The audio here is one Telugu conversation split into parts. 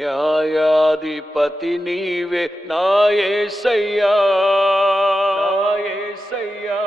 న్యాయాధిపతి నీవే నా యేసయ్యా, నా యేసయ్యా.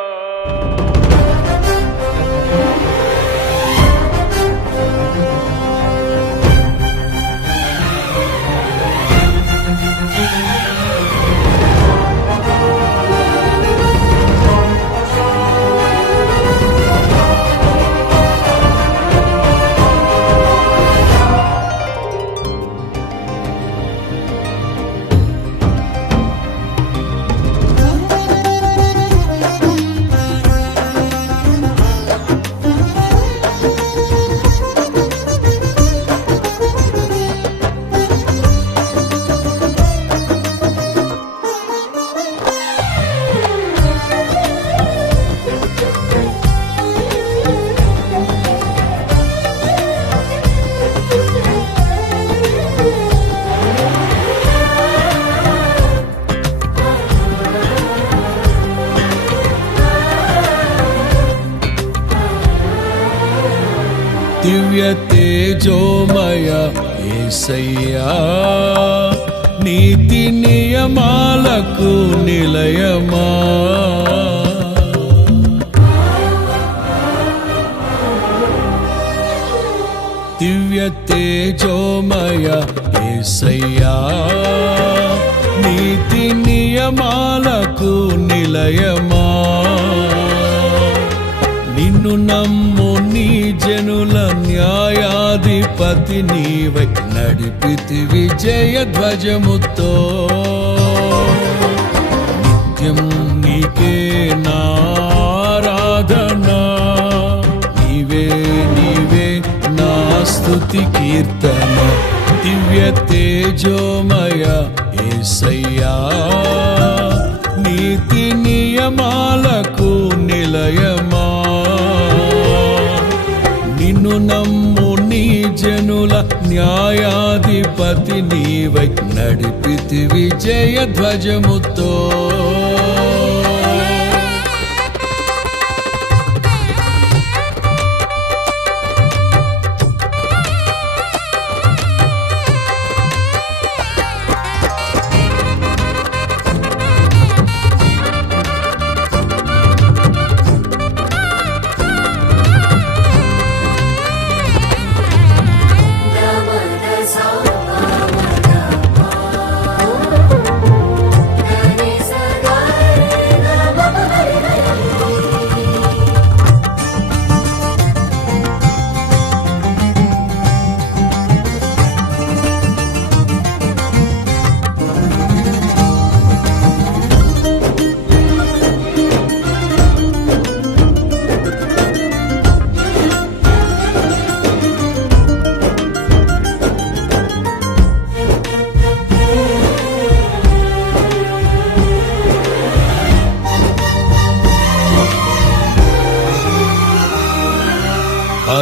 దివ్య తేజోమయ యేసయ్యా, నీతి నియమాలకు నిలయమా. దివ్య తేజోమయ యేసయ్యా, నీతి నియమాలకు నిలయమా. నిన్ను నమ్ము నీ జనుల న్యాయాధిపతి నీవై నడిపితి విజయ ధ్వజముతో. నిత్యం నీకే నారాధన, నీవే నీవే నా స్తుతి కీర్తన. దివ్య తేజోమయ యేసయ్యా, నీతి నియమాలకు నిలయమా. నిన్ను నమ్ము నీ జనుల న్యాయాధిపతి నీవై నడిపితి విజయ ధ్వజముతో.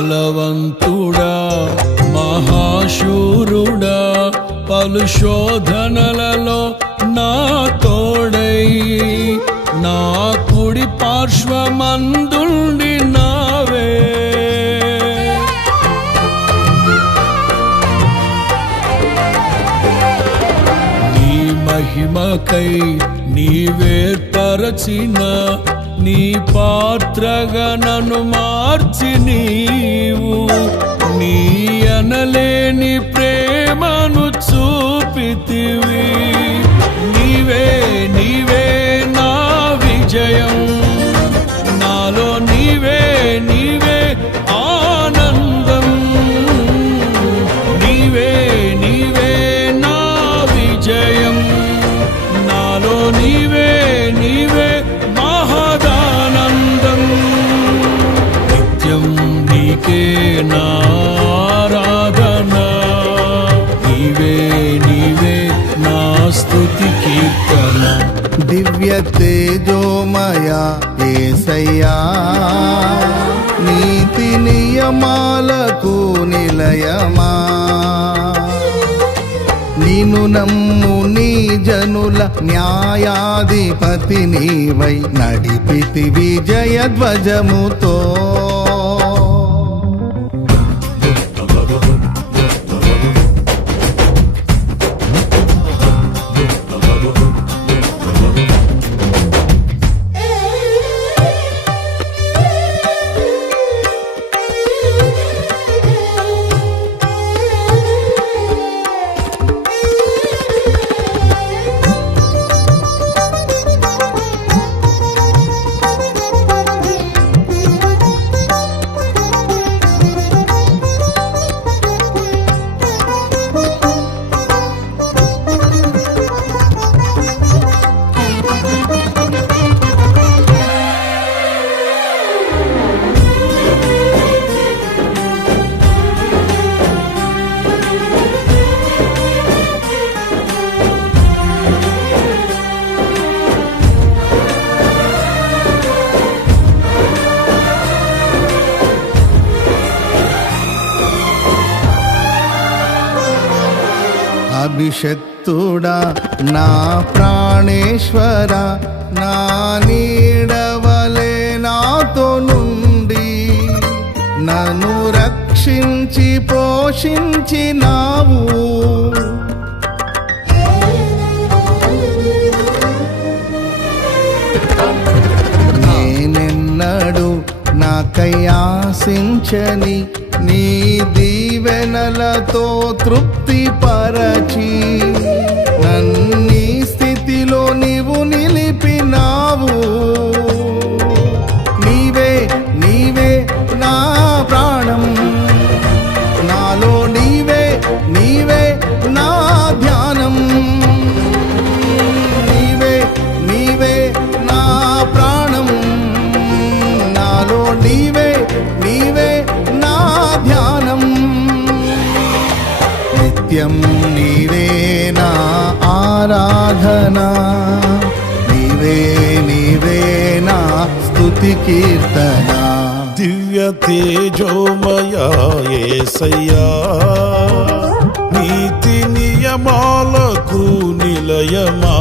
బలవంతుడా మహాశూరుడా, పలు శోధనలలో నా తోడై నా కుడి పార్శ్వమందుండి నావే. నీ మహిమకై నీవేర్పరచిన నీ పాత్రగా నన్ను మార్చి నీవు నీ అనలేని ప్రేమను చూపితివి. నీవే నీవే నా విజయం, నాలో నీవే నీవే ఆనందం. నీవే నీవే నా విజయం, నాలో నీవే నీవే మహదానందం. నిత్యం నీకే నారాధన, నీవే నీవే నా స్తుతి కీర్తన. దివ్య తేజోమయ యేసయ్యా, నీతి నియమాలకు నిలయమా. నిన్ను నమ్ము నీ జనుల న్యాయాధిపతి నీవై నడిపితి విజయ ధ్వజముతో. అభిషక్తుడా నా ప్రాణేశ్వర, నా నీడవలే నాతో నుండి నన్ను రక్షించి పోషించినావు. నేనెన్నడు నాకై ఆశించని నీ దీవెనలతో తృప్తి పరచి నన్నీ స్థితిలో నీవు నిలిపినావు. నీవే నీవే నా ప్రాణం, నాలో నీవే నీవే నా ధ్యానం. నీవే నీవే నా ప్రాణం, నాలో నీవే నీవే నా ధ్యానం. నిత్యం నీవే నా ఆరాధన, నీవే నీవే నా స్తుతి కీర్తన. దివ్య తేజోమయ యేసయ్యా, నీతి నియమాలకు నిలయమా,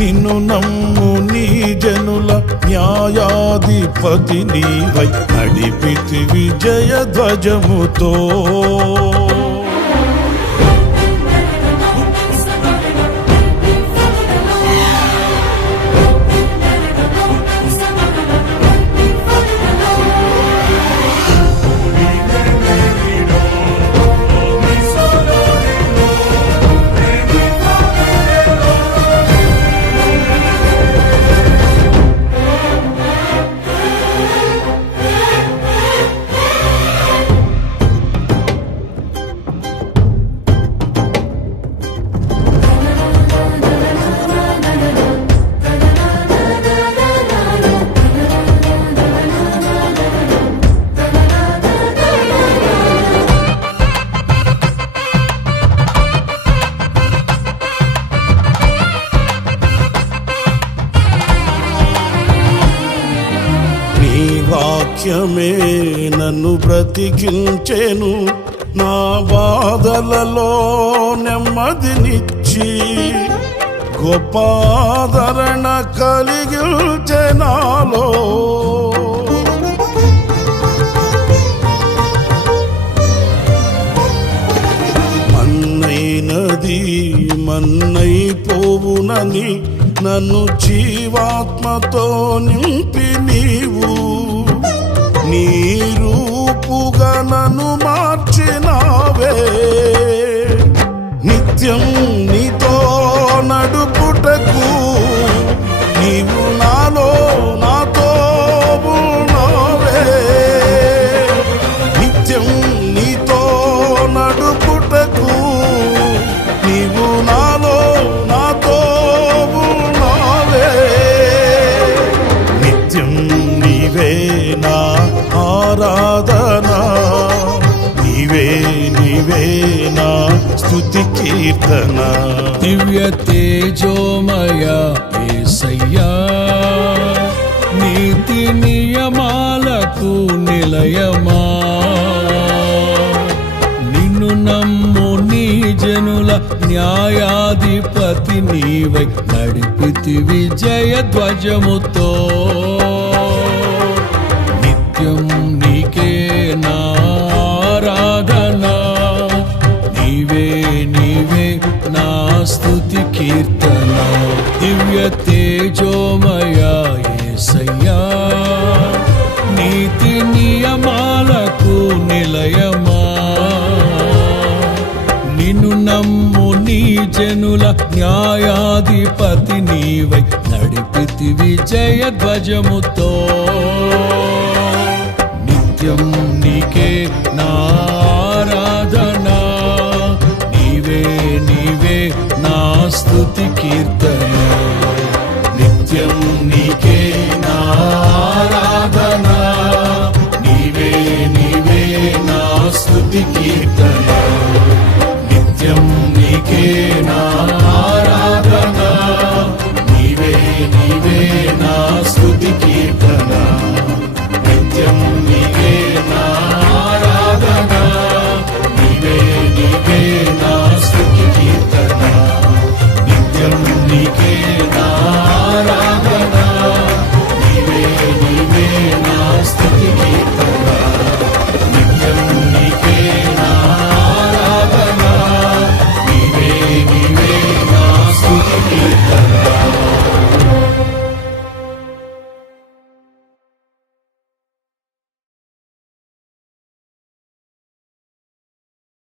నిన్ను నమ్ము నీ జనుల న్యాయాధిపతి నీవై నడిపితి విజయ ధ్వజముతో. వాక్యమే నన్ను బ్రతికించెను, నా బాధలలో నెమ్మదినిచ్చి గొప్ప ఆదరణ కలిగించె నాలో. మన్నైనది మన్నైపోవునని నన్ను జీవాత్మతో నింపి నీవు నీ రూపుగా నన్ను మార్చినావే. నిత్యం నీతో నడుపుటకు నీవు నాలో నాతో ఉన్నావే. నిత్యం నీతో నడుపుటకు నీవు నాలో నాతో ఉన్నావే. నిత్యం నీవే నా ఆరాధన, నీవే నీవే నా స్తుతి కీర్తన. దివ్య తేజోమయ యేసయ్యా, నీతి నియమాలకు నిలయమా, నిన్ను నమ్ము నీ జనుల న్యాయాధిపతి నీవై నడిపితి విజయ ధ్వజముతో. నిత్యం నీకే నా ఆరాధన, నీవే నీవే నా స్తుతి కీర్తన. దివ్య తేజోమయ యేసయ్యా, నీతి నియమాలకు నిలయమా, నిన్ను నమ్ము నీ జనుల న్యాయాధిపతి నీవై నడిపితి విజయ ధ్వజముతో. నిత్యం నీకే నా ఆరాధన,